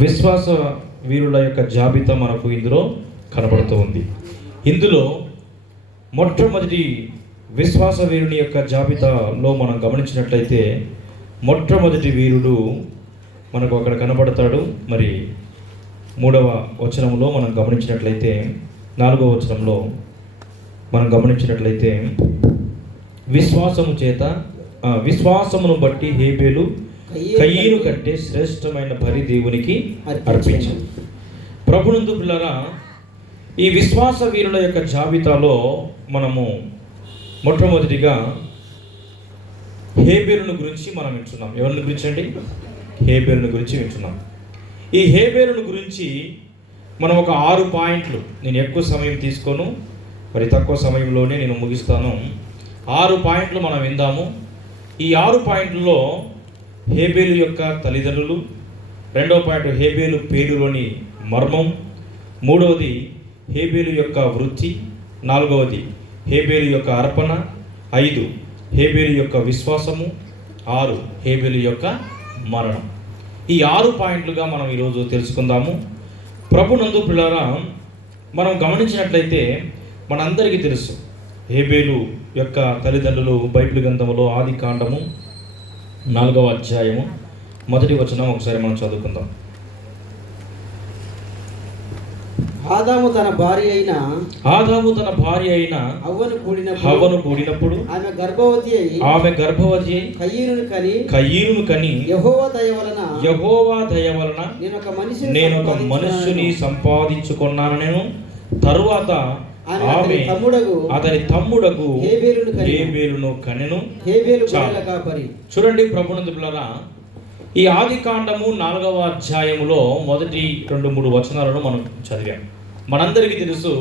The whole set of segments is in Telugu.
విశ్వాస వీరుల యొక్క జాబితా మనకు ఇందులో కనబడుతూ ఉంది. ఇందులో మొట్టమొదటి విశ్వాస వీరుని యొక్క జాబితాలో మనం గమనించినట్లయితే మొట్టమొదటి వీరుడు మనకు అక్కడ కనబడతాడు. మరి 3వ వచనంలో మనం గమనించినట్లయితే 4వ వచనంలో మనం గమనించినట్లయితే విశ్వాసమును బట్టి హేబేలు కయీను కంటే శ్రేష్టమైన బలి దేవునికి అర్పించాడు. ప్రభునందు పిల్లరా, ఈ విశ్వాస వీరుల యొక్క జాబితాలో మనము మొట్టమొదటిగా హేబేలును గురించి మనం వింటున్నాం. ఎవరిని గురించి అండి? హేబేలును గురించి వింటున్నాం. ఈ హేబేలును గురించి మనం ఒక 6 పాయింట్లు, నేను ఎక్కువ సమయం తీసుకోను, మరి తక్కువ సమయంలోనే నేను ముగిస్తాను. 6 పాయింట్లు మనం విందాము. ఈ 6 పాయింట్లలో హేబేలు యొక్క తల్లిదండ్రులు, 2వ పాయింట్ హేబేలు పేరులోని మర్మం, 3వది హేబేలు యొక్క వృత్తి, 4వది హేబేలు యొక్క అర్పణ, 5 హేబేలు యొక్క విశ్వాసము, 6 హేబేలు యొక్క మరణం. ఈ 6 పాయింట్లుగా మనం ఈరోజు తెలుసుకుందాము. ప్రభునందు పిల్లరా, మనం గమనించినట్లయితే మనందరికీ తెలుసు హేబేలు యొక్క తల్లిదండ్రులు బైబిల్ గ్రంథంలో ఆది కాండము 4వ అధ్యాయము 1వ వచనం ఒకసారి మనం చదువుకుందాం. ఆదాము తన భార్య అయిన హవ్వను కూడినప్పుడు ఆమె గర్భవతి అయి కయీనును కని యెహోవా దయ వలన నేను ఒక మనుష్యుని సంపాదించుకున్నాను. నేను తరువాత ఆమె అతని తమ్ముడగు హేబేలును కనెను. చూడండి ప్రభునందు పిల్లరా, ఈ ఆది కాండము 4వ అధ్యాయములో మొదటి 2-3 వచనాలను మనం చదివాం. మనందరికీ తెలుసు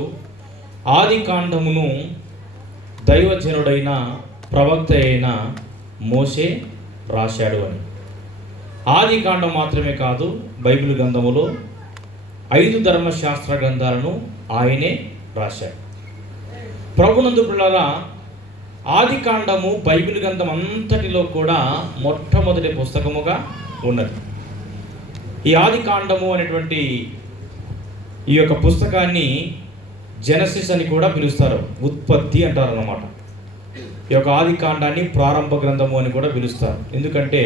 ఆది కాండమును దైవజనుడైన ప్రవక్త అయిన మోషే రాశాడు అని. ఆది కాండం మాత్రమే కాదు, బైబిల్ గ్రంథములో 5 ధర్మశాస్త్ర గ్రంథాలను ఆయనే రాశాడు. ప్రభునందు పిల్లరా, ఆది కాండము బైబిల్ గ్రంథం అంతటిలో కూడా మొట్టమొదటి పుస్తకముగా ఉన్నది. ఈ ఆది కాండము అనేటువంటి ఈ యొక్క పుస్తకాన్ని జెనసిస్ అని కూడా పిలుస్తారు, ఉత్పత్తి అంటారు అన్నమాట. ఈ యొక్క ఆది కాండాన్ని ప్రారంభ గ్రంథము అని కూడా పిలుస్తారు. ఎందుకంటే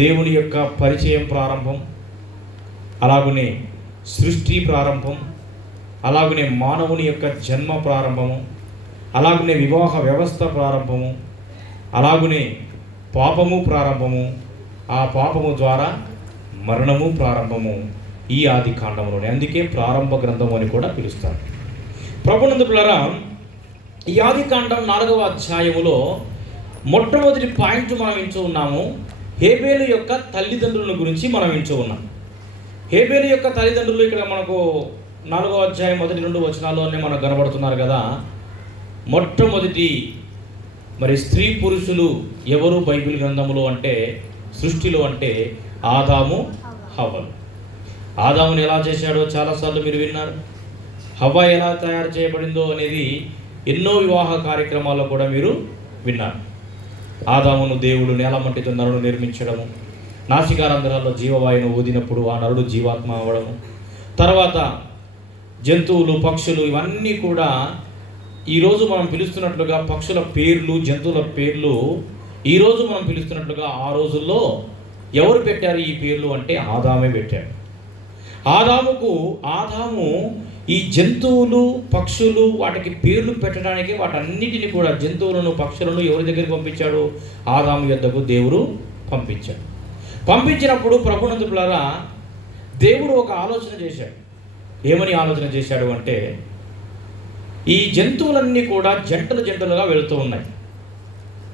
దేవుని యొక్క పరిచయం ప్రారంభం, అలాగనే సృష్టి ప్రారంభం, అలాగనే మానవుని యొక్క జన్మ ప్రారంభము, అలాగనే వివాహ వ్యవస్థ ప్రారంభము, అలాగనే పాపము ప్రారంభము, ఆ పాపము ద్వారా మరణము ప్రారంభము ఈ ఆది కాండంలోనే. అందుకే ప్రారంభ గ్రంథము అని కూడా పిలుస్తారు. ప్రభునందు పిల్లరా, ఈ ఆది కాండం 4వ అధ్యాయములో మొట్టమొదటి పాయింట్ మనం వింటూ ఉన్నాము. హేబేలు యొక్క తల్లిదండ్రుల గురించి మనం వింటూ ఉన్నాం. హేబేలు యొక్క తల్లిదండ్రులు ఇక్కడ మనకు 4వ అధ్యాయం 1-2 వచనాల్లోనే మనకు కనబడుతున్నారు కదా. మొట్టమొదటి మరి స్త్రీ పురుషులు ఎవరు బైబిల్ గ్రంథములో అంటే, సృష్టిలో అంటే ఆదాము హవ్వలు. ఆదాముని ఎలా చేశాడో చాలాసార్లు మీరు విన్నారు. హవ్వ ఎలా తయారు చేయబడిందో అనేది ఎన్నో వివాహ కార్యక్రమాల్లో కూడా మీరు విన్నారు. ఆదామును దేవుడు నేల మట్టితో నరుడు నిర్మించడము, నాసికారంధ్రాల్లో జీవవాయువును ఊదినప్పుడు ఆ నరుడు జీవాత్మ అవ్వడము, తర్వాత జంతువులు పక్షులు ఇవన్నీ కూడా ఈరోజు మనం పిలుస్తున్నట్లుగా పక్షుల పేర్లు జంతువుల పేర్లు ఈరోజు మనం పిలుస్తున్నట్లుగా ఆ రోజుల్లో ఎవరు పెట్టారు ఈ పేర్లు అంటే ఆదామే పెట్టాడు. ఆదాము ఈ జంతువులు పక్షులు వాటికి పేర్లు పెట్టడానికి వాటన్నిటిని కూడా జంతువులను పక్షులను ఎవరి దగ్గరికి పంపించాడు? ఆదాము యొద్దకు దేవుడు పంపించాడు. పంపించినప్పుడు ప్రభునందు పిల్లరా, దేవుడు ఒక ఆలోచన చేశాడు. ఏమని ఆలోచన చేశాడు అంటే, ఈ జంతువులన్నీ కూడా జంటలుగా వెళుతూ ఉన్నాయి.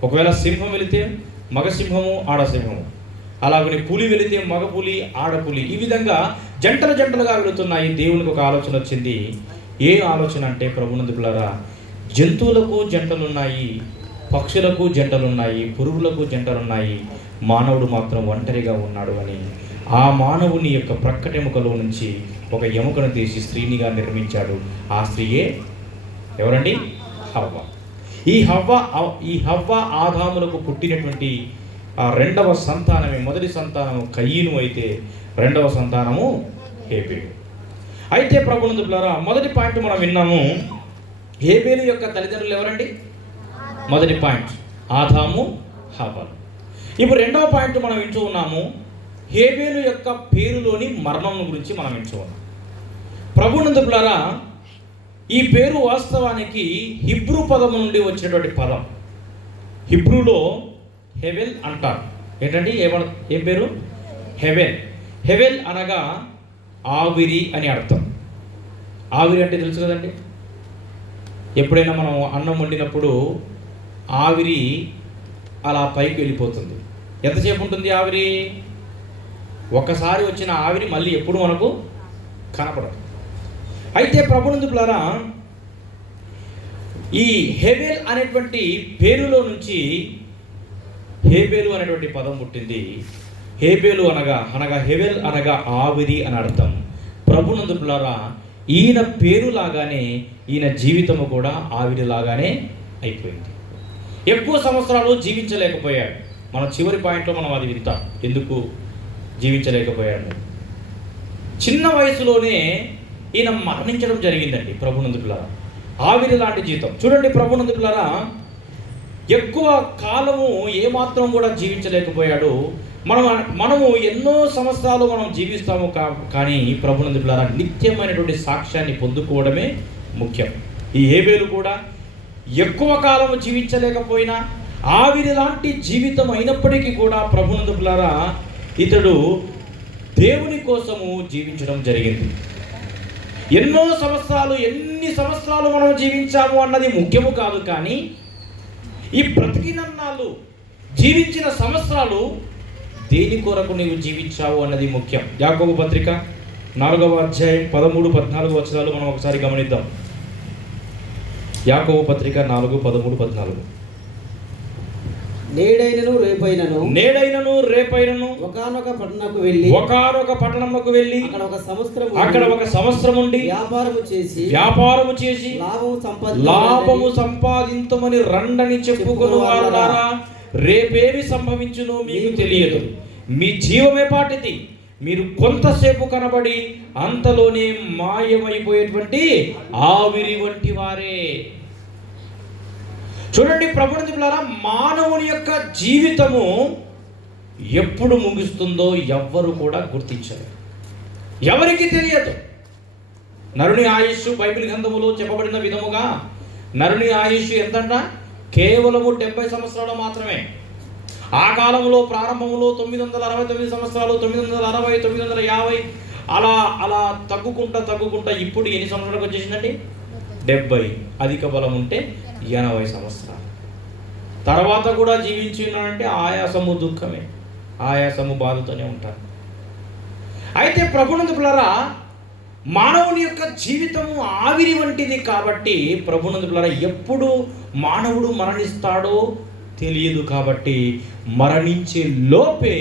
ఒకవేళ సింహం వెళితే మగ సింహము ఆడ సింహము, అలాగని పులి వెళితే మగ పులి ఆడ పులి, ఈ విధంగా జంటలుగా వెళుతున్నాయి. దేవునికి ఒక ఆలోచన వచ్చింది. ఏ ఆలోచన అంటే ప్రభునందు పిల్లరా, జంతువులకు జంటలున్నాయి, పక్షులకు జంటలున్నాయి, పురుగులకు జంటలున్నాయి, మానవుడు మాత్రం ఒంటరిగా ఉన్నాడు అని ఆ మానవుని యొక్క ప్రక్కటెముకలో నుంచి ఒక ఎముకను తీసి స్త్రీనిగా నిర్మించాడు. ఆ స్త్రీయే ఎవరండి? హవ్వ. ఈ హవ్వ ఆదాములకు పుట్టినటువంటి ఆ రెండవ సంతానమే, మొదటి సంతానము కయ్యను అయితే రెండవ సంతానము హేబేలు. అయితే ప్రభునందు ప్రియులారా, మొదటి పాయింట్ మనం విన్నాము. హేబేలు యొక్క తల్లిదండ్రులు ఎవరండి? మొదటి పాయింట్ ఆదాము, హవ్వలు. ఇప్పుడు రెండవ పాయింట్ మనం వింటూ ఉన్నాము. హేబేలు యొక్క పేరులోని మర్మం గురించి మనం వింటూ ఉన్నాం. ప్రభునందు ప్రియులారా, ఈ పేరు వాస్తవానికి హిబ్రూ పదము నుండి వచ్చినటువంటి పదం. హిబ్రూలో హెవెల్ అంటారు. ఏంటండి ఏం పేరు? హెవెల్. హెవెల్ అనగా ఆవిరి అని అర్థం. ఆవిరి అంటే తెలుసు కదండి. ఎప్పుడైనా మనం అన్నం వండినప్పుడు ఆవిరి అలా పైకి వెళ్ళిపోతుంది. ఎంతసేపు ఉంటుంది ఆవిరి? ఒకసారి వచ్చిన ఆవిరి మళ్ళీ ఎప్పుడు మనకు కనపడదు. అయితే ప్రభునందు ప్రియులారా, ఈ హెవెల్ అనేటువంటి పేరులో నుంచి హేబేలు అనేటువంటి పదం పుట్టింది. హేబేలు అనగా హెవెల్ అనగా ఆవిరి అని అర్థం. ప్రభునందు ప్రియులారా, ఈయన పేరు లాగానే ఈయన జీవితము కూడా ఆవిరి లాగానే అయిపోయింది. ఎక్కువ సంవత్సరాలు జీవించలేకపోయాడు. మన చివరి పాయింట్లో మనం అది వింటాం, ఎందుకు జీవించలేకపోయాడు. చిన్న వయసులోనే ఈయన మరణించడం జరిగిందండి. ప్రభునందు ప్రియులారా, ఆవిరి లాంటి జీవితం. చూడండి ప్రభునందు ప్రియులారా, ఎక్కువ కాలము ఏమాత్రం కూడా జీవించలేకపోయాడు. మనము ఎన్నో సంవత్సరాలు మనం జీవిస్తాము, కానీ ప్రభునందు ప్రియులారా, నిత్యమైనటువంటి సాక్ష్యాన్ని పొందుకోవడమే ముఖ్యం. ఈ హేబేలు కూడా ఎక్కువ కాలము జీవించలేకపోయినా ఆవిరి లాంటి జీవితం అయినప్పటికీ కూడా ప్రభునందు ప్రియులారా, ఇతడు దేవుని కోసము జీవించడం జరిగింది. ఎన్ని సంవత్సరాలు మనం జీవించాము అన్నది ముఖ్యము కాదు, కానీ ఈ బ్రతికినన్నాళ్ళు జీవించిన సంవత్సరాలు దేని కొరకు నీవు జీవించావు అన్నది ముఖ్యం. యాకోబు పత్రిక 4వ అధ్యాయం 13-14 వచనాలు మనం ఒకసారి గమనిద్దాం. యాకోబు పత్రిక 4:13-14. నేడైనను రేపైనను ఒకానొక పట్టణముకు వెళ్ళి అక్కడ ఒక సంవత్సరం ఉండి వ్యాపారము చేసి లాభము సంపాదించమని రండని చెప్పుకుని వారులారా, రేపేమి సంభవించునో మీకు తెలియదు. మీ జీవమే పాటిది. మీరు కొంతసేపు కనబడి అంతలోనే మాయమైపోయేటువంటి ఆవిరి వంటి వారే. చూడండి ప్రభునందు ప్రియులారా, మానవుని యొక్క జీవితము ఎప్పుడు ముగుస్తుందో ఎవ్వరు కూడా గుర్తించరు, ఎవరికి తెలియదు. నరుని ఆయుష్ బైబిల్ గ్రంథములో చెప్పబడిన విధముగా నరుని ఆయుష్ ఎంతంట? కేవలము 70 సంవత్సరాలు మాత్రమే. ఆ కాలంలో ప్రారంభంలో 969 సంవత్సరాలు, 960, 950 అలా తగ్గుకుంటా ఇప్పుడు ఎన్ని సంవత్సరాలకు వచ్చేసిందండి? 70. అధిక బలం ఉంటే 80 సంవత్సరాలు. తర్వాత కూడా జీవించి ఉన్నాడంటే ఆయాసము దుఃఖమే, ఆయాసము బాధతోనే ఉంటారు. అయితే ప్రభునందు ప్రియులారా, మానవుని యొక్క జీవితము ఆవిరి వంటిది కాబట్టి ప్రభునందు ప్రియులారా, ఎప్పుడు మానవుడు మరణిస్తాడో తెలియదు. కాబట్టి మరణించే లోపే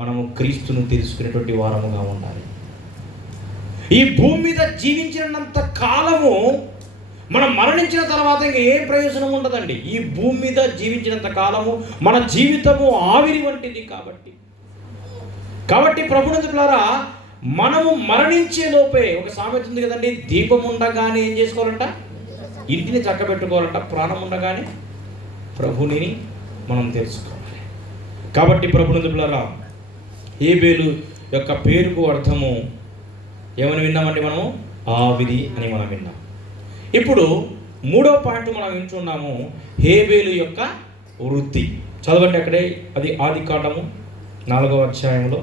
మనము క్రీస్తును తెలుసుకునేటువంటి వారముగా ఉండాలి. ఈ భూమి మీద జీవించినంత కాలము మనం మరణించిన తర్వాత ఇంకా ఏ ప్రయోజనం ఉండదండి. ఈ భూమి మీద జీవించినంత కాలము మన జీవితము ఆవిరి వంటిది. కాబట్టి ప్రభునందు ప్రియులారా, మనము మరణించే లోపే, ఒక సామెత ఉంది కదండి, దీపం ఉండగానే ఏం చేసుకోవాలంట? ఇంటిని చక్కబెట్టుకోవాలంట. ప్రాణం ఉండగానే ప్రభుని మనం తెలుసుకోవాలి. కాబట్టి ప్రభునందు ప్రియులారా, హేబేలు యొక్క పేరుకు అర్థము ఏమని విన్నామండి? మనము ఆవిరి అని మనం విన్నాం. ఇప్పుడు 3వ పాయింట్ మనం వింటున్నాము, హేబేలు యొక్క వృత్తి. చదవండి అక్కడే, అది ఆదికాండము 4వ అధ్యాయంలో,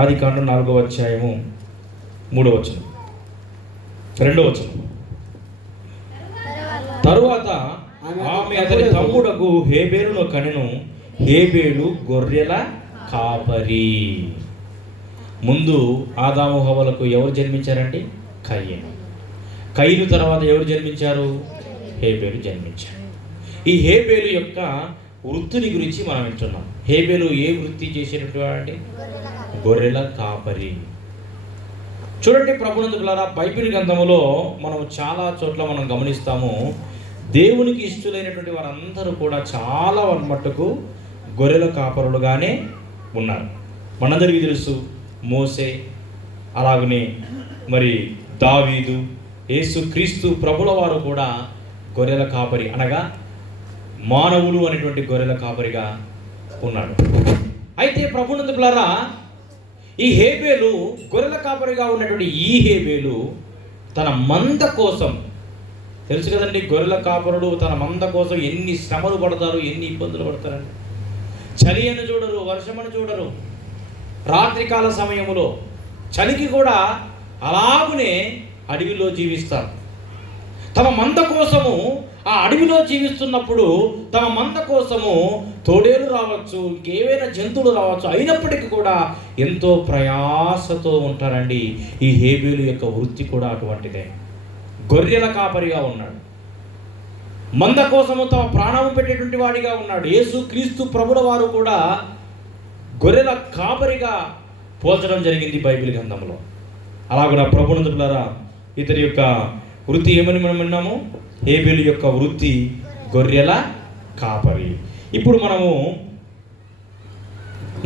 ఆదికాండం 4వ అధ్యాయము 3వ వచనం, 2వ వచనం. తరువాత ఆమె అతని తమ్ముడకు హేబేలును కనెను. హేబేలు గొర్రెల కాపరి. ముందు ఆదాము హవ్వలకు ఎవరు జన్మించారండి? కయీను తర్వాత ఎవరు జన్మించారు? హేబేలు జన్మించారు. ఈ హేబేలు యొక్క వృత్తిని గురించి మనం వింటున్నాం. హేబేలు ఏ వృత్తి చేసేటటువంటి? గొర్రెల కాపరి. చూడండి ప్రభునందు ప్రియులారా, బైబిల్ గ్రంథములో మనం చాలా చోట్ల మనం గమనిస్తాము, దేవునికి ఇష్టలైనటువంటి వారందరూ కూడా చాలా మట్టుకు గొర్రెల కాపరులుగానే ఉన్నారు. మనందరికీ తెలుసు మోసే, అలాగనే మరి దావీదు, యేసుక్రీస్తు ప్రభుల వారు కూడా గొర్రెల కాపరి, అనగా మానవులు అనేటువంటి గొర్రెల కాపరిగా ఉన్నాడు. అయితే ప్రభునందు పిల్లరా, ఈ హేబేలు గొర్రెల కాపరిగా ఉన్నటువంటి ఈ హేబేలు తన మంద కోసం, తెలుసు కదండి, గొర్రెల కాపరుడు తన మంద కోసం ఎన్ని శ్రమలు పడతారు, ఎన్ని ఇబ్బందులు పడతారండి. చలి అని చూడరు, వర్షమని చూడరు. రాత్రికాల సమయంలో చలికి కూడా అలాగునే అడవిలో జీవిస్తారు. తమ మంద కోసము ఆ అడవిలో జీవిస్తున్నప్పుడు తమ మంద కోసము తోడేలు రావచ్చు, ఇంకేవైనా జంతువులు రావచ్చు, అయినప్పటికీ కూడా ఎంతో ప్రయాసతో ఉంటారండి. ఈ హేబేలు యొక్క వృత్తి కూడా అటువంటిదే. గొర్రెల కాపరిగా ఉన్నాడు, మంద కోసము తమ ప్రాణం పెట్టేటువంటి వాడిగా ఉన్నాడు. యేసుక్రీస్తు ప్రభుల వారు కూడా గొర్రెల కాపరిగా పోల్చడం జరిగింది బైబిల్ గ్రంథంలో. అలాగున ప్రభునందులారా, ఇతని యొక్క వృత్తి ఏమని మనం విన్నాము? హేబేలు యొక్క వృత్తి గొర్రెల కాపరి. ఇప్పుడు మనము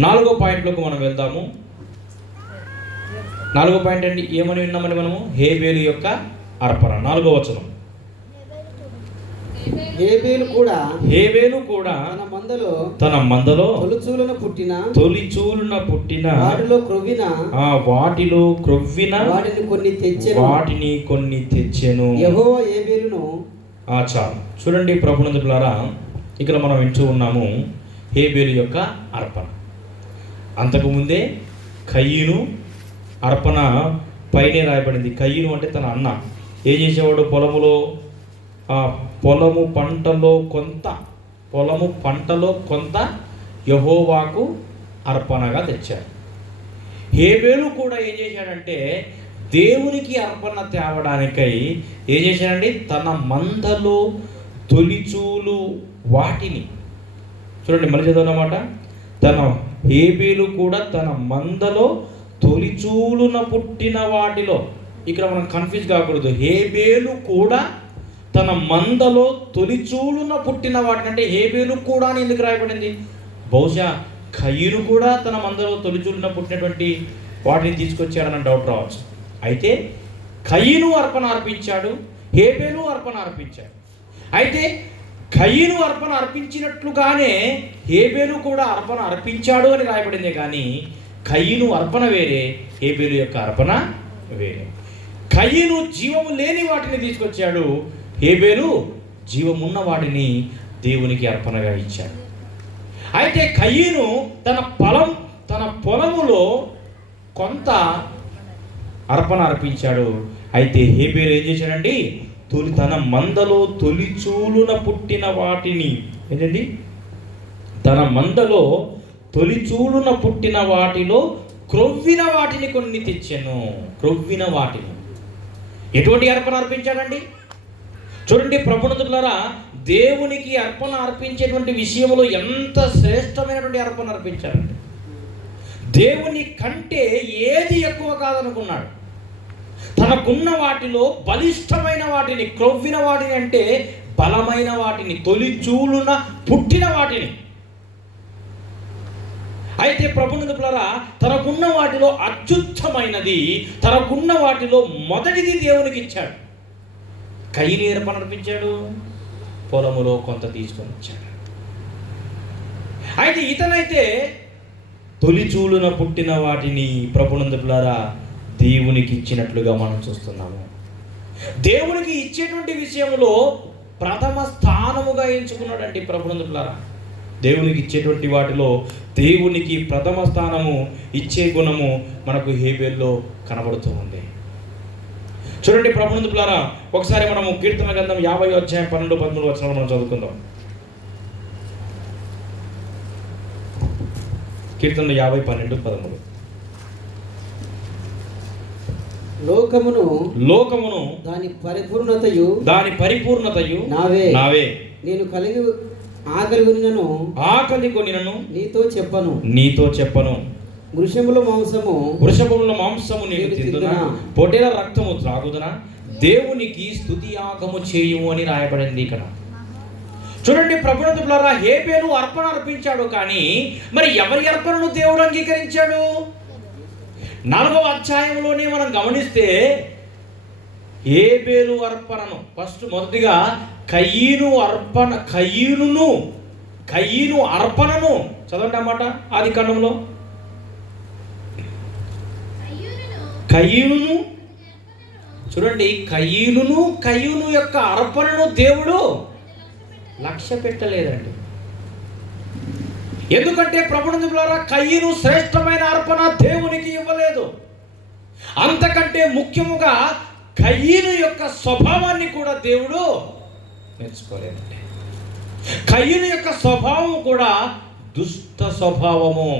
4వ పాయింట్లోకి మనం వెళ్దాము. 4వ పాయింట్ అండి, ఏమని విన్నామని మనము? హేబేలు యొక్క అర్పణ. 4వ వచనం, హేబేలు కూడా తన మందలో తొలిచూలున పుట్టిన వాటిలో క్రొవ్విన వాటిని కొన్ని తెచ్చెను. యెహోవా హేబేలును చాలు చూడండి ప్రభునందు పిల్లారా, ఇక్కడ మనం వింటూ ఉన్నాము హేబేలు యొక్క అర్పణ. అంతకుముందే కయీను అర్పణ పైనే రాయబడింది. కయీను అంటే తన అన్న ఏం చేసేవాడు? పొలము పంటలో కొంత యెహోవాకు అర్పణగా తెచ్చాడు. హేబేలు కూడా ఏం చేశాడంటే దేవునికి అర్పణ తేవడానికై ఏం చేశాడండి? తన మందలో తొలిచూలు వాటిని, చూడండి మళ్ళీ చదవనమాట, తన హేబేలు కూడా తన మందలో తొలిచూలున పుట్టిన వాటిలో. ఇక్కడ మనం కన్ఫ్యూజ్ కాకూడదు. హేబేలు కూడా తన మందలో తొలిచూలున పుట్టిన వాటిని, అంటే హేబేలు కూడా అని ఎందుకు రాయబడింది? బహుశా కయీను కూడా తన మందలో తొలిచూలున పుట్టినటువంటి వాటిని తీసుకొచ్చాడని డౌట్ రావచ్చు. అయితే కయీను అర్పణ అర్పించాడు, హేబేలు అర్పణ అర్పించాడు. అయితే కయీను అర్పణ అర్పించినట్లుగానే హేబేలు కూడా అర్పణ అర్పించాడు అని రాయబడిందే కానీ కయీను అర్పణ వేరే, హేబేలు యొక్క అర్పణ వేరే. కయీను జీవము లేని వాటిని తీసుకొచ్చాడు, హేబేలు జీవమున్న వాటిని దేవునికి అర్పణగా ఇచ్చాడు. అయితే కయీను తన పొలములో కొంత అర్పణ అర్పించాడు. అయితే హేబేలు ఏం చేశాడండి? తన మందలో తొలిచూలున పుట్టిన వాటిని, ఏంటండి, తన మందలో తొలిచూలున పుట్టిన వాటిలో క్రొవ్విన వాటిని కొన్ని తెచ్చాను. క్రొవ్విన వాటిని ఎటువంటి అర్పణ అర్పించాడండి? చూడండి ప్రభునందులారా, దేవునికి అర్పణ అర్పించేటువంటి విషయంలో ఎంత శ్రేష్టమైనటువంటి అర్పణ అర్పించారండి. దేవుని కంటే ఏది ఎక్కువ కాదనుకున్నాడు. తనకున్న వాటిలో బలిష్టమైన వాటిని, క్రొవ్విన వాటిని అంటే బలమైన వాటిని, తొలిచూలున పుట్టిన వాటిని. అయితే ప్రభునందులారా, తనకున్న వాటిలో అత్యుత్తమైనది, తనకున్న వాటిలో మొదటిది దేవునికి ఇచ్చాడు. కయీను అర్పణ అర్పించాడు, పొలములో కొంత తీసుకొని వచ్చాడు. అయితే ఇతనైతే తొలిచూలున పుట్టిన వాటిని ప్రభునందులారా దేవునికి ఇచ్చినట్లుగా మనం చూస్తున్నాము. దేవునికి ఇచ్చేటువంటి విషయంలో ప్రథమ స్థానముగా ఎంచుకున్నాడండి ప్రభునందులారా. దేవునికి ఇచ్చేటువంటి వాటిలో దేవునికి ప్రథమ స్థానము ఇచ్చే గుణము మనకు హేబేల్లో కనబడుతూ ఉంది. చూడండి ప్రభునందులారా, ఒకసారి మనము కీర్తన గ్రంథం 50 అధ్యాయం 12-13 వచనాలు మనం చదువుకుందాం. కీర్తన 50, 12, 13. లోకమును దాని పరిపూర్ణతయు నావే నేను కలిగి ఆకలి కొనినను నీతో చెప్పను. వృషభముల మాంసము నేను తిందునా, పొట్టేల రక్తము త్రాగుదునా, దేవునికి స్తుతి యాగము చేయుము అని రాయబడింది ఇక్కడ. చూడండి ప్రభునందు ప్రియులారా, హేబేలు అర్పణ అర్పించాడు, కానీ మరి ఎవరి అర్పణను దేవుడు అంగీకరించాడు? 4వ అధ్యాయంలోనే మనం గమనిస్తే హేబేలు అర్పణను మొదటిగా కయీను అర్పణను చదవండి అన్నమాట. ఆది కాండంలో కయీనును చూడండి, కయీను యొక్క అర్పణను దేవుడు లక్ష్య పెట్టలేదండి. ఎందుకంటే ప్రభునందు ప్రియులారా, కయీను శ్రేష్టమైన అర్పణ దేవునికి ఇవ్వలేదు. అంతకంటే ముఖ్యముగా కయీను యొక్క స్వభావాన్ని కూడా దేవుడు నేర్చుకోలేదండి. కయీను యొక్క స్వభావం కూడా దుష్ట స్వభావము.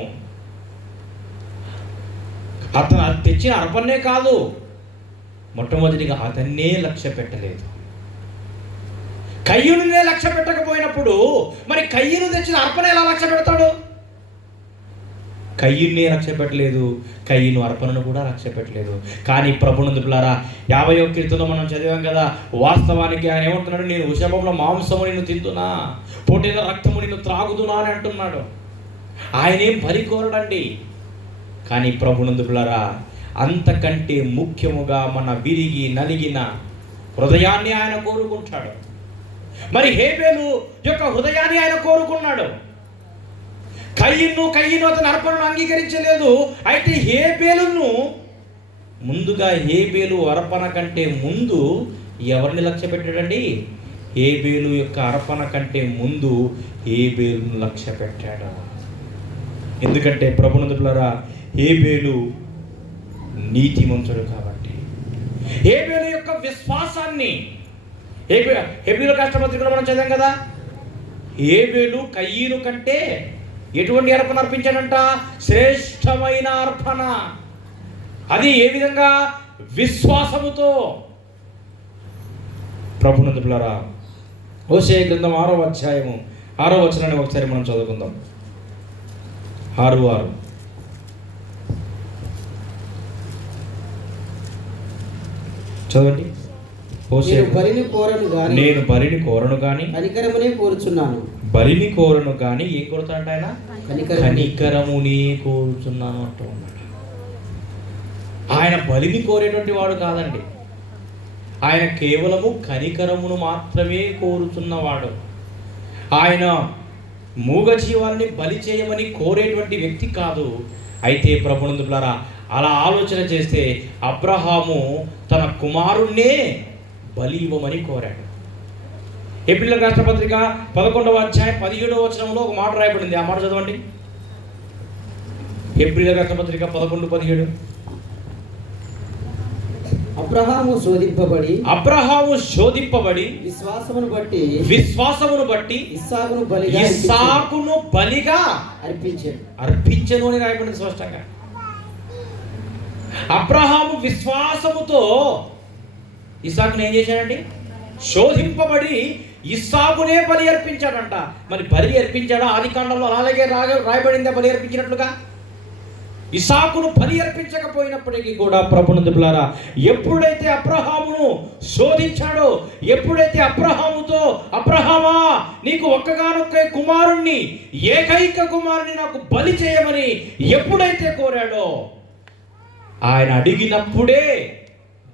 అతను తెచ్చిన అర్పణే కాదు, మొట్టమొదటిగా అతన్నే లక్ష్య పెట్టలేదు. కయ్యూనునే లక్ష్య పెట్టకపోయినప్పుడు మరి కయ్యూను తెచ్చిన అర్పణ ఎలా లక్ష్య పెడతాడు? కయ్యూన్నే లక్ష్య పెట్టలేదు, కయ్యూను అర్పణను కూడా లక్ష్య పెట్టలేదు. కానీ ప్రభునందు ప్రియులారా, 50వ కీర్తనలో మనం చదివాం కదా, వాస్తవానికి ఆయన ఏమంటున్నాడు? నేను వృషభంలో మాంసము నిన్ను తింటున్నా, పొట్టేల రక్తము నిన్ను త్రాగుతున్నా అని అంటున్నాడు. ఆయనేం బలి కోరడండి. కానీ ప్రభునందు ప్రియులారా, అంతకంటే ముఖ్యముగా మన విరిగి నలిగిన హృదయాన్ని ఆయన కోరుకుంటాడు. మరి హేబేలు యొక్క హృదయాన్ని ఆయన కోరుకున్నాడు. కయీను అతని అర్పణను అంగీకరించలేదు. అయితే హేబేలు అర్పణ కంటే ముందు ఎవరిని లక్ష్య పెట్టాడండి? హేబేలు యొక్క అర్పణ కంటే ముందు హేబేలును లక్ష్య పెట్టాడు. ఎందుకంటే ప్రభునందు ప్రియులారా, హేబేలు నీతిమంతుడు కాబట్టి. హేబేలు యొక్క విశ్వాసాన్ని హెబ్రీయుల రాష్ట్రపత్రికలో మనం చదివాం కదా, హేబేలు కయీను కంటే ఎటువంటి అర్పణ అర్పించాడంట? శ్రేష్టమైన అర్పణ. అది ఏ విధంగా? విశ్వాసముతో. ప్రభునందు ప్రియులారా, హోషేయ గ్రంథం 6వ అధ్యాయము 6వ వచనాన్ని ఒకసారి మనం చదువుకుందాం. 6:6 చదవండి. నేను బలిని కోరను గాని కనికరమునే కోరుచున్నాను. బలిని కోరను గాని ఏం కోరుతాడంట ఆయన? కనికరమునే కోరుచున్నాను అంటూ ఉన్నాడు. ఆయన బలిని కోరేటువంటి వాడు కాదండి, ఆయన కేవలము కనికరమును మాత్రమే కోరుచున్నవాడు. ఆయన మూగ జీవాలని బలి చేయమని కోరేటువంటి వ్యక్తి కాదు. అయితే ప్రభునందు ప్రియులారా, అలా ఆలోచన చేస్తే అబ్రహాము తన కుమారుణ్ణే బలి ఇవ్వమని కోరాడు. హెబ్రీయుల రాష్ట్రపత్రిక 11వ అధ్యాయం 17వ వచనంలో ఒక మాట రాయబడింది. ఆ మాట చదవండి. హెబ్రీయుల రాష్ట్రపత్రిక 11:17. అబ్రహాము శోధింపబడి విశ్వాసమును బట్టి ఇస్సాకును బలిగా అర్పించెను అని రాయబడింది స్పష్టంగా. అబ్రహాము విశ్వాసముతో ఇస్సాకును ఏం చేశాడండి? శోధింపబడి ఇస్సాకునే బలి అర్పించాడంట. మరి బలి అర్పించాడా? ఆది కాండంలో అలాగే రాయబడిందా బలి అర్పించినట్లుగా? ఇస్సాకును బలి అర్పించకపోయినప్పటికీ కూడా ప్రభునందు ప్రియులారా, ఎప్పుడైతే అబ్రహామును శోధించాడో, ఎప్పుడైతే అబ్రహాముతో అబ్రహామా నీకు ఒక్కగానొక్క కుమారుణ్ణి, ఏకైక కుమారుని నాకు బలి చేయమని ఎప్పుడైతే కోరాడో, ఆయన అడిగినప్పుడే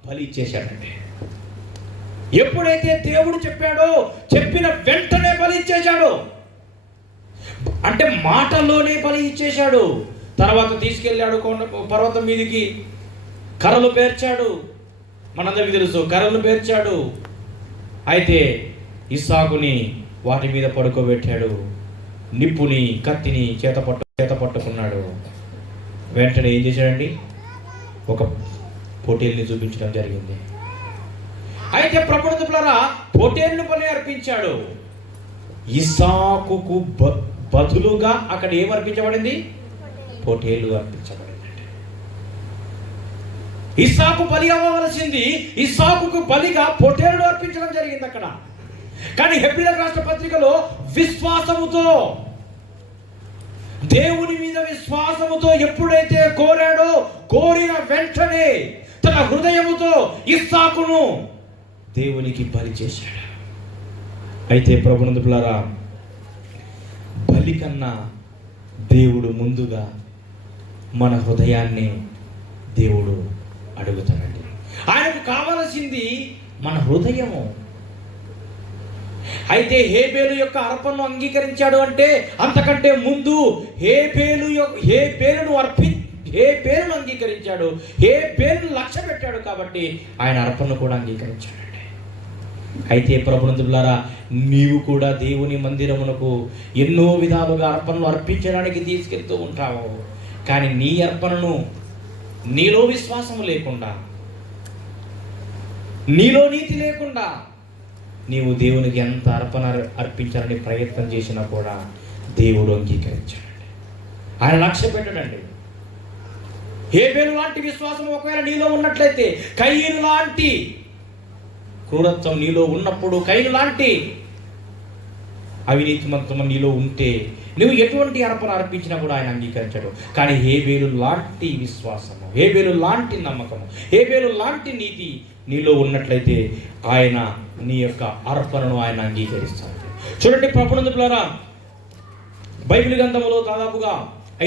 బలి చేశాడంటే. ఎప్పుడైతే దేవుడు చెప్పాడో చెప్పిన వెంటనే బలి ఇచ్చేశాడు. అంటే మాటల్లోనే బలి ఇచ్చేశాడు. తర్వాత తీసుకెళ్ళాడు పర్వతం మీదికి, కర్రలు పేర్చాడు. మనందరికీ తెలుసు, కర్రలు పేర్చాడు. అయితే ఇస్సాకుని వాటి మీద పడుకోబెట్టాడు. నిప్పుని కత్తిని చేత పట్టుకున్నాడు. వెంటనే ఏం చేశాడండి? ఒక పొట్టేలుని చూపించడం జరిగింది. అయితే ప్రభునందు ప్రియులారా, పొట్టేలును బలి అర్పించాడు. ఇస్సాకుకు బదులుగా అక్కడ ఏం అర్పించబడింది? పొట్టేలు అర్పించబడింది. ఇస్సాకు బలి అవ్వవలసింది, ఇస్సాకుకు బలిగా పొట్టేలు అర్పించడం జరిగింది అక్కడ. కానీ హెబ్రీయుల రాష్ట్ర పత్రికలో విశ్వాసముతో, దేవుని మీద విశ్వాసముతో ఎప్పుడైతే కోరాడో, కోరిన వెంటనే తన హృదయముతో ఇస్సాకును దేవునికి బలి చేశాడు. అయితే ప్రభునందు పిల్లారా, బలి కన్నా దేవుడు ముందుగా మన హృదయాన్ని దేవుడు అడుగుతాడండి. ఆయనకు కావలసింది మన హృదయము. అయితే హేబేలు యొక్క అర్పణను అంగీకరించాడు అంటే అంతకంటే ముందు హేబేలును అంగీకరించాడు, హేబేలును లక్ష్య పెట్టాడు. కాబట్టి ఆయన అర్పణను కూడా అంగీకరించాడండి. అయితే ప్రభునందులారా, నీవు కూడా దేవుని మందిరమునకు ఎన్నో విధాలుగా అర్పణలు అర్పించడానికి తీసుకెళ్తూ ఉంటావు. కానీ నీ అర్పణను నీలో విశ్వాసము లేకుండా, నీలో నీతి లేకుండా నీవు దేవునికి ఎంత అర్పణ అర్పించాలని ప్రయత్నం చేసినా కూడా దేవుడు అంగీకరించాడండి. ఆయన లక్ష్య పెట్టడండి. హేబేలు లాంటి విశ్వాసం ఒకవేళ నీలో ఉన్నట్లయితే, కయీను లాంటి క్రూరత్వం నీలో ఉన్నప్పుడు, కయీను లాంటి అవినీతిమంతం నీలో ఉంటే నువ్వు ఎటువంటి అర్పణ అర్పించినా కూడా ఆయన అంగీకరించాడు. కానీ హేబేలు లాంటి విశ్వాసము, హేబేలు లాంటి నమ్మకము, హేబేలు లాంటి నీతి నీలో ఉన్నట్లయితే ఆయన నీ యొక్క అర్పణను ఆయన అంగీకరిస్తాడు. చూడండి ప్రభునందులారా, బైబిల్ గ్రంథంలో దాదాపుగా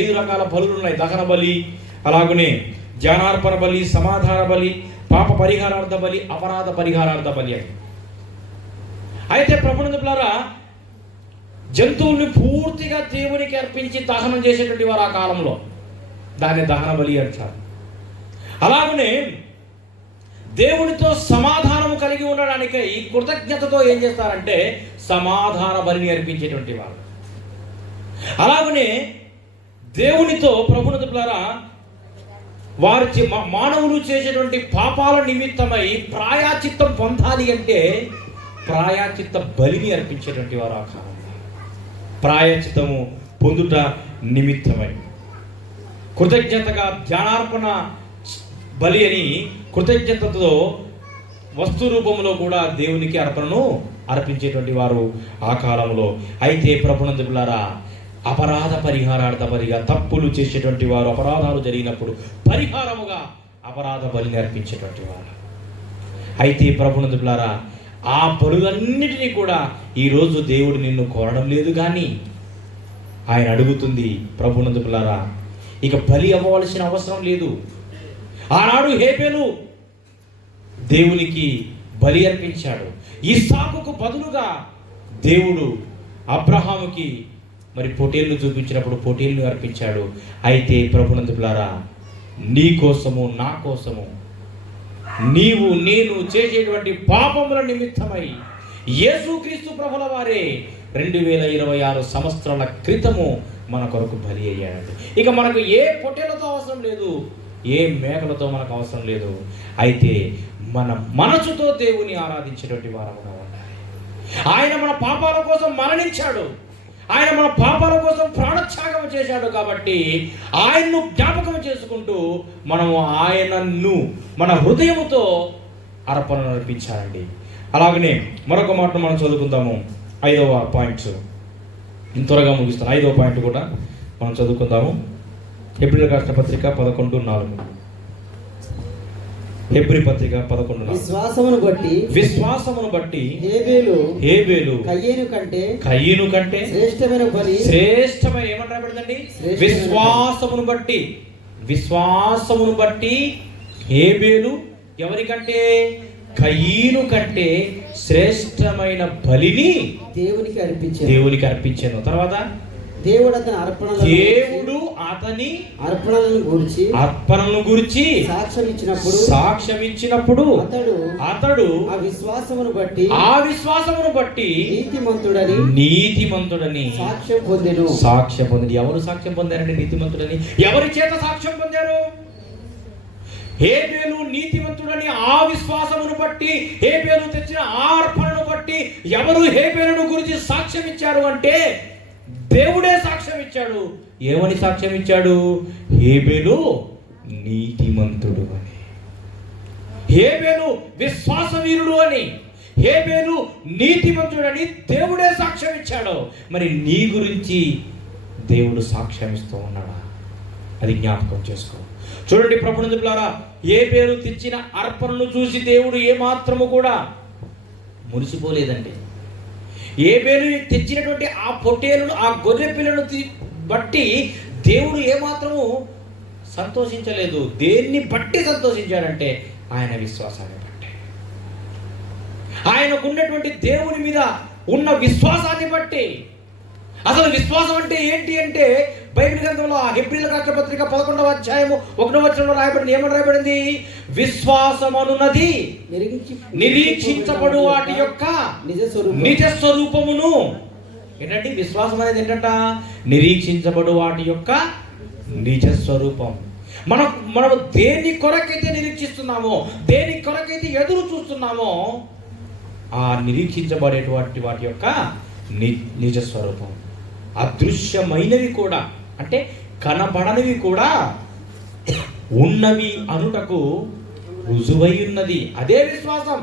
5 రకాల బలులు ఉన్నాయి. దహన బలి, అలాగనే జ్ఞానార్పణ బలి, సమాధాన బలి, పాప పరిహారార్థ బలి, అపరాధ పరిహారార్థ బలి అని. అయితే ప్రభునందులారా, జంతువుల్ని పూర్తిగా దేవునికి అర్పించి దహనం చేసేటువంటి వారు ఆ కాలంలో దాన్ని దహన బలి అంటారు. అలాగనే దేవునితో సమాధానము కలిగి ఉండడానికై కృతజ్ఞతతో ఏం చేస్తారంటే సమాధాన బలిని అర్పించేటువంటి వారు. అలాగనే దేవునితో ప్రభునందులారా, వారి మానవులు చేసేటువంటి పాపాల నిమిత్తమై ప్రాయశ్చిత్తం పొందాలి అంటే ప్రాయశ్చిత్త బలిని అర్పించేటువంటి వారు ఆ కాలంలో. ప్రాయశ్చిత్తము పొందుట నిమిత్తమై కృతజ్ఞతగా ధ్యానార్పణ బలి అని కృతజ్ఞతతో వస్తు రూపంలో కూడా దేవునికి అర్పణను అర్పించేటువంటి వారు ఆ కాలంలో. అయితే ప్రభునందులారా, అపరాధ పరిహారార్థ బలిగా తప్పులు చేసేటువంటి వారు, అపరాధాలు జరిగినప్పుడు పరిహారముగా అపరాధ బలిని అర్పించేటువంటి వారు. అయితే ప్రభునందులారా, ఆ బలులన్నిటినీ కూడా ఈరోజు దేవుడు నిన్ను కోరడం లేదు, కానీ ఆయన అడుగుతుంది ప్రభునందులారా, ఇక బలి అవ్వవలసిన అవసరం లేదు. ఆనాడు హేబేలు దేవునికి బలి అర్పించాడు. ఇస్సాకుకు బదులుగా దేవుడు అబ్రహాముకి మరి పొటేళ్లు చూపించినప్పుడు పొటేళ్లు అర్పించాడు. అయితే ప్రభునందులారా, నీ కోసము నా కోసము నీవు నేను చేసేటువంటి పాపముల నిమిత్తమై యేసుక్రీస్తు ప్రభుల వారే 2026 సంవత్సరాల క్రితము మన కొరకు బలి అయ్యాడు. ఇక మనకు ఏ పొట్టేలతో అవసరం లేదు, ఏ మేకలతో మనకు అవసరం లేదు. అయితే మన మనసుతో దేవుని ఆరాధించేటువంటి వారముగా ఉండాలి. ఆయన మన పాపాల కోసం మరణించాడు, ఆయన మన పాపాల కోసం ప్రాణత్యాగం చేశాడు. కాబట్టి ఆయన్ను జ్ఞాపకం చేసుకుంటూ మనము ఆయనను మన హృదయముతో అర్పణను అర్పించాలండి. అలాగనే మరొక మాట మనం చదువుకుందాము. 5వ పాయింట్ త్వరగా ముగిస్తాను. 5వ పాయింట్ కూడా మనం చదువుకుందాము. హెబ్రీ రాష్ట్ర పత్రిక 11:4. హెబ్రీ పత్రిక 11:4. విశ్వాసమును బట్టి హేబేలు కయీను కంటే శ్రేష్టమైన ఏమంటారు పెడదండి, విశ్వాసమును బట్టి హేబేలు ఎవరికంటే కయీను కంటే శ్రేష్టమైన బలిని దేవునికి అర్పించాను. తర్వాత దేవుడు అతని అర్పణలను గురించి సాక్ష్యం ఇచ్చినప్పుడు అతడు ఆ విశ్వాసమును బట్టి నీతిమంతుడని సాక్ష్యం పొందెను. ఎవరు సాక్ష్యం పొందారండి నీతిమంతుడని? ఎవరి చేత సాక్ష్యం పొందారు? హేబేలు నీతిమంతుడని ఆ విశ్వాసమును బట్టి, హేబేలు తెచ్చిన ఆ అర్పణను బట్టి ఎవరు హేబేలును గురించి సాక్ష్యం ఇచ్చారు అంటే దేవుడే సాక్ష్యం ఇచ్చాడు. ఏమని సాక్ష్యం ఇచ్చాడు? హేబేలు నీతిమంతుడు అని, హేబేలు విశ్వాసవీరుడు అని, హేబేలు నీతిమంతుడని దేవుడే సాక్ష్యం ఇచ్చాడు. మరి నీ గురించి దేవుడు సాక్ష్యం ఇస్తూ ఉన్నాడా? అది జ్ఞాపకం చేసుకో. చూడండి ప్రభునందులారా, హేబేలు తెచ్చిన అర్పణను చూసి దేవుడు ఏమాత్రము కూడా మురిసిపోలేదండి. హేబేలు తెచ్చినటువంటి ఆ పొట్టేలును, ఆ గొర్రె పిల్లను బట్టి దేవుడు ఏమాత్రము సంతోషించలేదు. దేన్ని బట్టి సంతోషించాడంటే ఆయన విశ్వాసాన్ని బట్టి, ఆయనకున్నటువంటి దేవుని మీద ఉన్న విశ్వాసాన్ని బట్టి. అసలు విశ్వాసం అంటే ఏంటి అంటే బైబిల్ గ్రంథంలో హెబ్రీయులకు రాసిన పత్రిక 11వ అధ్యాయము 1వ వచనంలో రాయబడింది. ఏమని రాయబడింది? విశ్వాసమనున్నది నిరీక్షించబడు వాటి యొక్క నిజ స్వరూపమును. ఏంటంటే విశ్వాసం అనేది ఏంటంట? నిరీక్షించబడు వాటి యొక్క నిజ స్వరూపం. మనం దేని కొరకైతే నిరీక్షిస్తున్నామో, దేని కొరకైతే ఎదురు చూస్తున్నామో, ఆ నిరీక్షించబడేటువంటి వాటి యొక్క నిజ స్వరూపం. అదృశ్యమైనవి కూడా, అంటే కనబడనివి కూడా ఉన్నవి అనుటకు రుజువై ఉన్నది. అదే విశ్వాసం.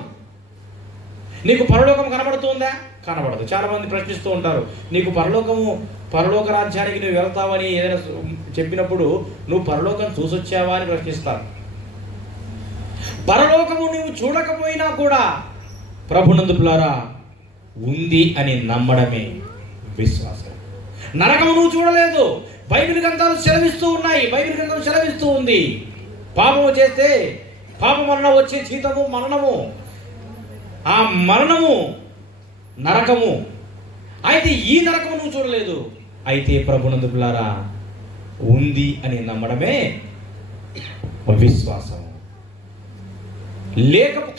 నీకు పరలోకం కనబడుతుందా? కనబడదు. చాలా మంది ప్రశ్నిస్తూ ఉంటారు, నీకు పరలోక రాజ్యానికి నువ్వు వెళ్తావని ఏదైనా చెప్పినప్పుడు నువ్వు పరలోకం చూసొచ్చావా అని ప్రశ్నిస్తారు. పరలోకము నువ్వు చూడకపోయినా కూడా ప్రభునందు పిల్లారా ఉంది అని నమ్మడమే విశ్వాసం. నరకము నువ్వు చూడలేదు, బైబిల్ గ్రంథాలు సెలవిస్తూ ఉన్నాయి. బైబిల్ గ్రంథం సెలవిస్తూ ఉంది, పాపము చేస్తే పాపం వలన వచ్చే జీతము మరణము, ఆ మరణము నరకము. అయితే ఈ నరకము నువ్వు చూడలేదు, అయితే ప్రభునందు పిల్లారా ఉంది అని నమ్మడమే విశ్వాసం.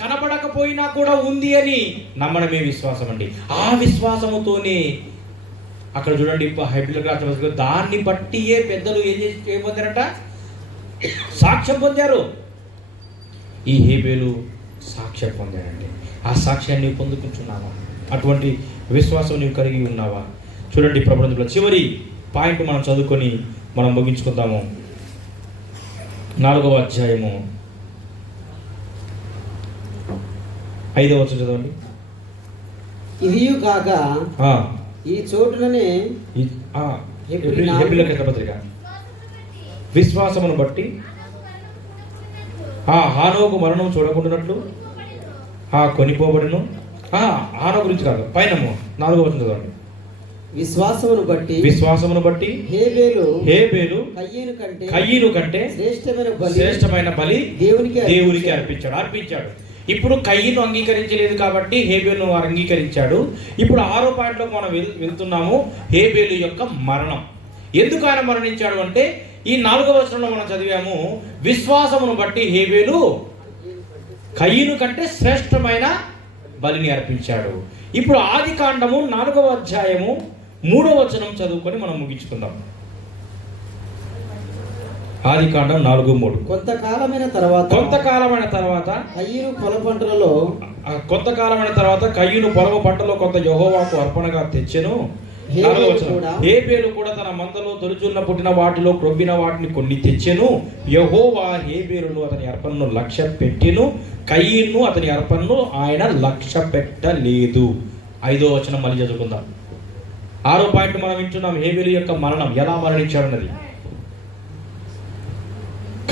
కనబడకపోయినా కూడా ఉంది అని నమ్మడమే విశ్వాసం అండి. ఆ విశ్వాసముతోనే అక్కడ చూడండి, హెబ్రీయులకు రాసిన పత్రిక, దాన్ని బట్టియే పెద్దలు ఏం పొందారట? సాక్ష్యం పొందారు. ఈ హేబేలు సాక్ష్యం పొందాడండి. ఆ సాక్ష్యాన్ని నీవు పొందుకుంటున్నావా? అటువంటి విశ్వాసం నీవు కలిగి ఉన్నావా? చూడండి ప్రభుత్వంలో చివరి పాయింట్ మనం చదువుకొని మనం ముగించుకుందాము. 4వ అధ్యాయము 5వ వచనం చదవండి. ఇదియు కాగా ఈ చోటుననే హెబ్రీయులకు రాసిన పత్రిక, విశ్వాసమును బట్టి హానోకు మరణం చూడకుండానట్లు కొనిపోబడిను. హానోకు గురించి కాదు, పైన 4వ వచనం చదవండి. విశ్వాసమును బట్టి హేబేలు కయీను కంటే శ్రేష్టమైన బలి దేవునికి అర్పించాడు. ఇప్పుడు కయీను అంగీకరించలేదు కాబట్టి హేబేలు అంగీకరించాడు. ఇప్పుడు 6వ పాయింట్లోకి మనం వెళ్తున్నాము. హేబేలు యొక్క మరణం. ఎందుకు ఆయన మరణించాడు అంటే ఈ 4వ వచనంలో మనం చదివాము, విశ్వాసమును బట్టి హేబేలు కయీను కంటే శ్రేష్టమైన బలిని అర్పించాడు. ఇప్పుడు ఆదికాండము 4వ అధ్యాయము 3వ వచనం చదువుకొని మనం ముగించుకుందాం. ఆదికాండం 4:3. కొంతకాలమైన తర్వాత కయీను పొలము పంటలో కొంత యెహోవాకు అర్పణగా తెచ్చెను. హేబేలు కూడా తన మందలో తొలిచున్న పుట్టిన వాటిలో క్రొవ్విన వాటిని కొన్ని తెచ్చెను. యెహోవా హేబేలును అతని అర్పణను లక్ష్య పెట్టెను, కయీను అతని అర్పణను ఆయన లక్ష్య పెట్టలేదు. 5వ వచనం మళ్ళీ చదువుకుందాం. 6వ పాయింట్ మనం వింటున్నాం, హేబేలు యొక్క మరణం, ఎలా మరణించాడన్నది.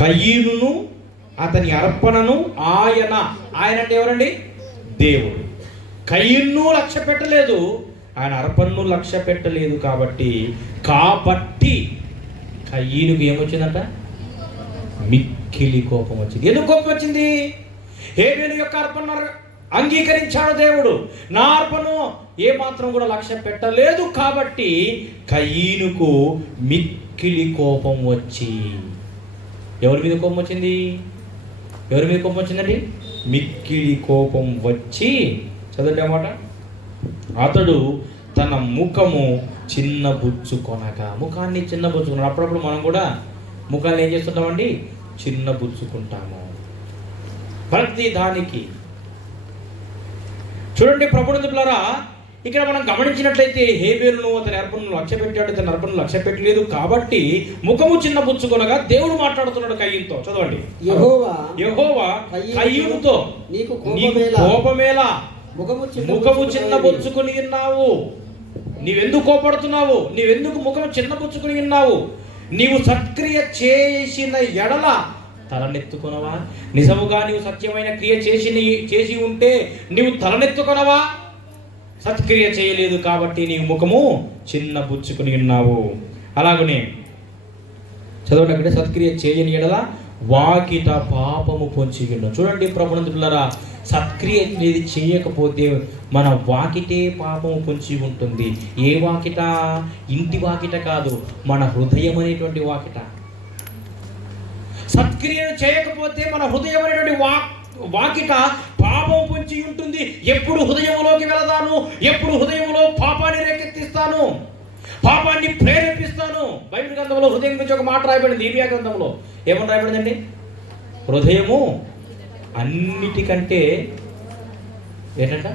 కయీనును అతని అర్పణను ఆయన అంటే ఎవరండి? దేవుడు. కయీనును లక్ష్య పెట్టలేదు, ఆయన అర్పణను లక్ష్య పెట్టలేదు. కాబట్టి కయీనుకు ఏమొచ్చిందంట? మిక్కిలి కోపం వచ్చింది. ఎందుకు కోపం వచ్చింది? హేబేలు యొక్క అర్పణ అంగీకరించాడు దేవుడు, నా అర్పణను ఏమాత్రం కూడా లక్ష్య పెట్టలేదు. కాబట్టి కయీనుకు మిక్కిలి కోపం వచ్చి, ఎవరి మీద కోపం వచ్చింది? ఎవరి మీద కోపం వచ్చిందండి? మిక్కిలి కోపం వచ్చి, చదవండి అన్నమాట. అతడు తన ముఖము చిన్నబుచ్చుకొనగా, ముఖాన్ని చిన్నబుచ్చుకున్నాడు. అప్పుడప్పుడు మనం కూడా ముఖాన్ని ఏం చేస్తుంటామండి? చిన్నబుచ్చుకుంటాము ప్రతి దానికి. చూడండి ప్రభునందులారా, ఇక్కడ మనం గమనించినట్లయితే హేబేలును అతని అర్పణను లక్ష్య పెట్టాడు, తన అర్పణను లక్ష్య పెట్టలేదు. కాబట్టి ముఖము చిన్నబుచ్చుకొనగా దేవుడు మాట్లాడుతున్నాడు కయీనుతో. చదవండి. యెహోవా కయీనుతో నీకు కోపమేలా, ముఖము చిన్నబుచ్చుకొని ఉన్నావు? నీవెందుకు కోపడుతున్నావు? నీవెందుకు ముఖము చిన్నబుచ్చుకొని ఉన్నావు? నీవు సత్క్రియ చేసిన ఎడల తలనెత్తుకొనవా? నిజముగా నీవు సత్యమైన క్రియ చేసి ఉంటే నీవు తలనెత్తుకొనవా? సత్క్రియ చేయలేదు కాబట్టి నీ ముఖము చిన్న బుచ్చుకుని ఉన్నావు. అలాగనే చదవండి అక్కడే, సత్క్రియ చేయని ఎడల వాకిట పాపము పొంచి ఉన్నావు. చూడండి ప్రభునందులారా, సత్క్రియ అనేది చేయకపోతే మన వాకిటే పాపము పొంచి ఉంటుంది. ఏ వాకిట? ఇంటి వాకిట కాదు, మన హృదయం అనేటువంటి వాకిట. సత్క్రియను చేయకపోతే మన హృదయం అనేటువంటి వాకిట పాపం పొంచి ఉంటుంది. ఎప్పుడు హృదయంలోకి వెళదాను, ఎప్పుడు హృదయంలో పాపాన్ని రేకెత్తిస్తాను, పాపాన్ని ప్రేరేపిస్తాను. బైబిల్ గ్రంథంలో హృదయం గురించి ఒక మాట రాయబడింది. ఇర్మియా గ్రంథంలో ఏమని రాయబడిందండి? హృదయము అన్నిటికంటే ఏంటంట?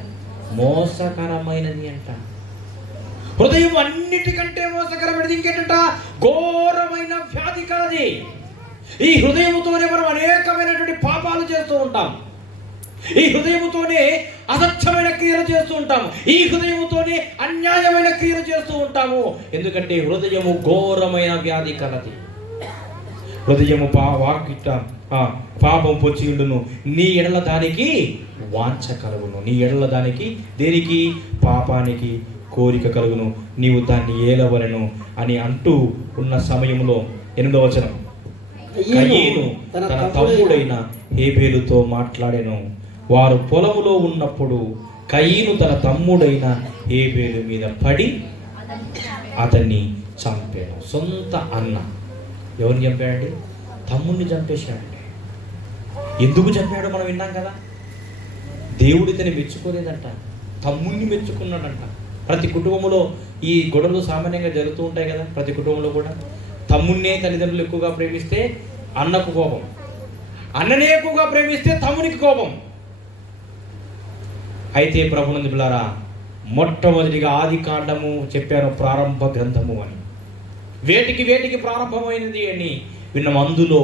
మోసకరమైనది అంట. హృదయం అన్నిటికంటే మోసకరమైనది. ఇంకేంటంట? ఘోరమైన వ్యాధి కలది. ఈ హృదయముతోనే మనం అనేకమైనటువంటి పాపాలు చేస్తూ ఉంటాం. ఈ హృదయముతోనే అసత్యమైన క్రియలు చేస్తూ ఉంటాము. ఈ హృదయముతోనే అన్యాయమైన క్రియలు చేస్తూ ఉంటాము. ఎందుకంటే హృదయము ఘోరమైన వ్యాధి కలది. హృదయము వాకిట పాపం పొంచి ఉండును, నీ ఎడల దానికి వాంఛ కలుగును. నీ ఎడల దానికి దేనికి? పాపానికి కోరిక కలుగును, నీవు దాన్ని ఏలవలెను అని అంటూ ఉన్న సమయంలో 8వ వచనం, కయీను తన తమ్ముడైన హేబేలుతో మాట్లాడెను. వారు పొలములో ఉన్నప్పుడు కయీను తన తమ్ముడైన హేబేలు మీద పడి అతన్ని చంపాడు. సొంత అన్న ఎవరిని చంపాడండి? తమ్ముడిని చంపేశాడండి. ఎందుకు చంపాడో మనం విన్నాం కదా. దేవుడు ఇతని మెచ్చుకోలేదంట, తమ్ముడిని మెచ్చుకున్నాడంట. ప్రతి కుటుంబంలో ఈ గొడవలు సామాన్యంగా జరుగుతూ ఉంటాయి కదా. ప్రతి కుటుంబంలో కూడా తమ్ముడినే తల్లిదండ్రులు ఎక్కువగా ప్రేమిస్తే అన్నకు కోపం, అన్ననే ఎక్కువగా ప్రేమిస్తే తమ్మునికి కోపం. అయితే ప్రభునందు బిడ్డలారా, మొట్టమొదటిగా ఆది కాండము చెప్పాను, ప్రారంభ గ్రంథము అని. వేటికి ప్రారంభమైనది అని విన్నాం. అందులో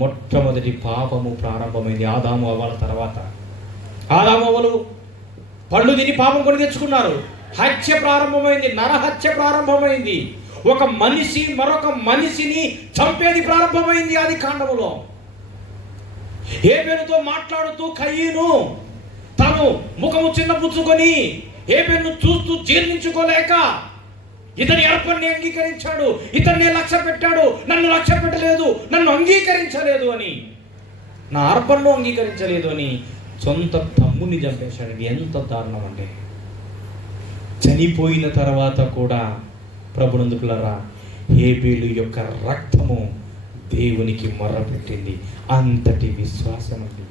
మొట్టమొదటి పాపము ప్రారంభమైంది ఆదాము అవ్వల తర్వాత. ఆదాము అవ్వలు పళ్ళు తిని పాపం కొని తెచ్చుకున్నారు. హత్య ప్రారంభమైంది, నరహత్య ప్రారంభమైంది. ఒక మనిషి మరొక మనిషిని చంపేది ప్రారంభమైంది ఆది కాండములో. హేబేలుతో మాట్లాడుతూ కయీను తను ముఖము చిన్న పుచ్చుకొని హేబేలును చూస్తూ జీర్ణించుకోలేక ఇతని అర్పణని అంగీకరించాడు. ఇతన్నే లక్ష్య పెట్టాడు. నన్ను లక్ష్య పెట్టలేదు, నన్ను అంగీకరించలేదు అని, నా అర్పణను అంగీకరించలేదు అని సొంత తమ్ముని చంపేశాడు. ఎంత దారుణం అంటే, చనిపోయిన తర్వాత కూడా ప్రభునందుకులరా హేబేలు యొక్క రక్తము దేవునికి మొర్రపెట్టింది. అంతటి విశ్వాసం అండి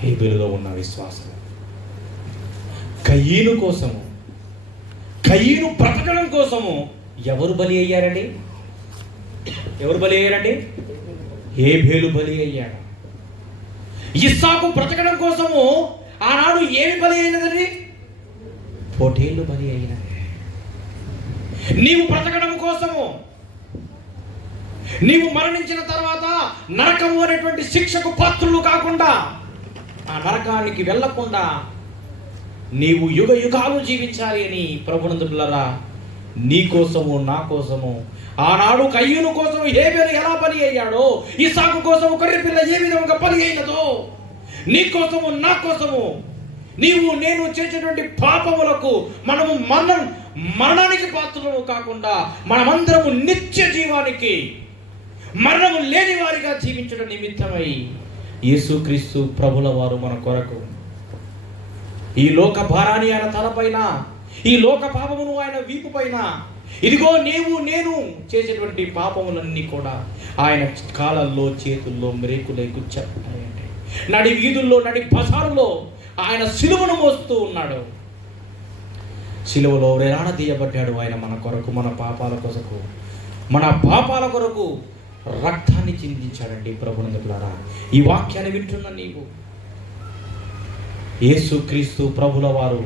హేబేలులో ఉన్న విశ్వాసం. కయీను కోసము, కయీను బ్రతకడం కోసము ఎవరు బలి అయ్యారండి? ఎవరు బలి అయ్యారండి? హేబేలు బలి అయ్యాడు. ఇస్సాకు బ్రతకడం కోసము ఆనాడు ఏమి బలి అయినదండి? పొటేలు బలి అయినది. నీవు బ్రతకడం కోసము, నీవు మరణించిన తర్వాత నరకము అనేటువంటి శిక్షకు పాత్రులు కాకుండా, ఆ నరకానికి వెళ్ళకుండా నీవు యుగ యుగాలు జీవించాలి అని ప్రభునందులారా నీ కోసము నా కోసము ఆనాడు కయ్యూను కోసం హేబేలు ఎలా బలి అయ్యాడో, ఇస్సాకు కోసం గొర్రెపిల్ల ఏ విధంగా బలి అయినదో, నీ కోసము నా కోసము నీవు నేను చేసేటువంటి పాపములకు మనము మరణానికి పాత్రలు కాకుండా మనమందరము నిత్య జీవానికి, మరణము లేని వారిగా జీవించడం నిమిత్తమై యేసుక్రీస్తు ప్రభుల వారు మన కొరకు ఈ లోక భారాన్ని ఆయన తలపైన, ఈ లోక పాపమును ఆయన వీపు పైన, ఇదిగో నీవు నేను చేసేటువంటి పాపములన్నీ కూడా ఆయన కాళ్ళల్లో చేతుల్లో మెరేకులై గుచ్చాయండి. నడి వీధుల్లో నడి బజారులో ఆయన సిలువను మోస్తూ ఉన్నాడు. సిలువలో వేలాడదీయబడ్డాడు ఆయన మన కొరకు, మన పాపాల కొరకు, మన పాపాల కొరకు రక్తాన్ని చిందించాడండి. ప్రభునందులారా ఈ వాక్యాన్ని వింటున్న నీవు, యేసుక్రీస్తు ప్రభుల వారు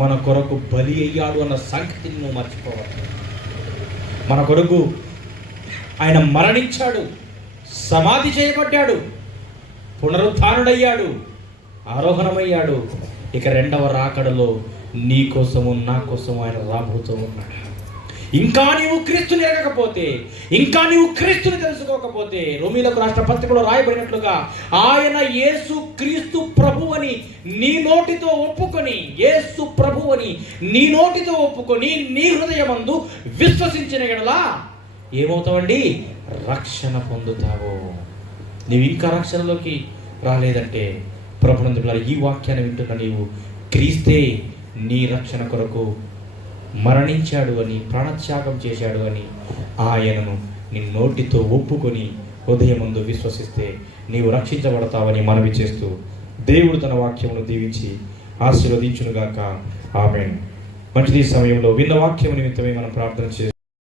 మన కొరకు బలి అయ్యాడు అన్న సంగతిని నువ్వు మర్చిపోవాలి. మన కొరకు ఆయన మరణించాడు, సమాధి చేయబడ్డాడు, పునరుద్ధానుడయ్యాడు, ఆరోహణమయ్యాడు. ఇక రెండవ రాకడలో నీ కోసము నా కోసము ఆయన రాబోతూ ఉన్నాడు. ఇంకా నీవు క్రీస్తుని ఎరగకపోతే, ఇంకా నీవు క్రీస్తుని తెలుసుకోకపోతే, రోమీలకు రాష్ట్ర పత్రికలో రాయబడినట్లుగా ఆయన యేసు క్రీస్తు ప్రభువని నీ నోటితో ఒప్పుకొని, యేసు ప్రభువని నీ నోటితో ఒప్పుకొని నీ హృదయమందు విశ్వసించిన ఎడలా ఏమవుతావండి? రక్షణ పొందుతావు. నీవు ఇంకా రక్షణలోకి రాలేదంటే ప్రభునందు ఈ వాక్యాన్ని వింటున్న నీవు క్రీస్తే నీ రక్షణ కొరకు మరణించాడు అని, ప్రాణత్యాగం చేశాడు అని ఆయనను నీ నోటితో ఒప్పుకొని హృదయమందు విశ్వసిస్తే నీవు రక్షించబడతావని మనవి చేస్తూ దేవుడు తన వాక్యమును దీవించి ఆశీర్వదించునుగాక. ఆమేన్. మంచిది. సమయంలో విన్న వాక్యం నిమిత్తమే మనం ప్రార్థన చేస్తాం.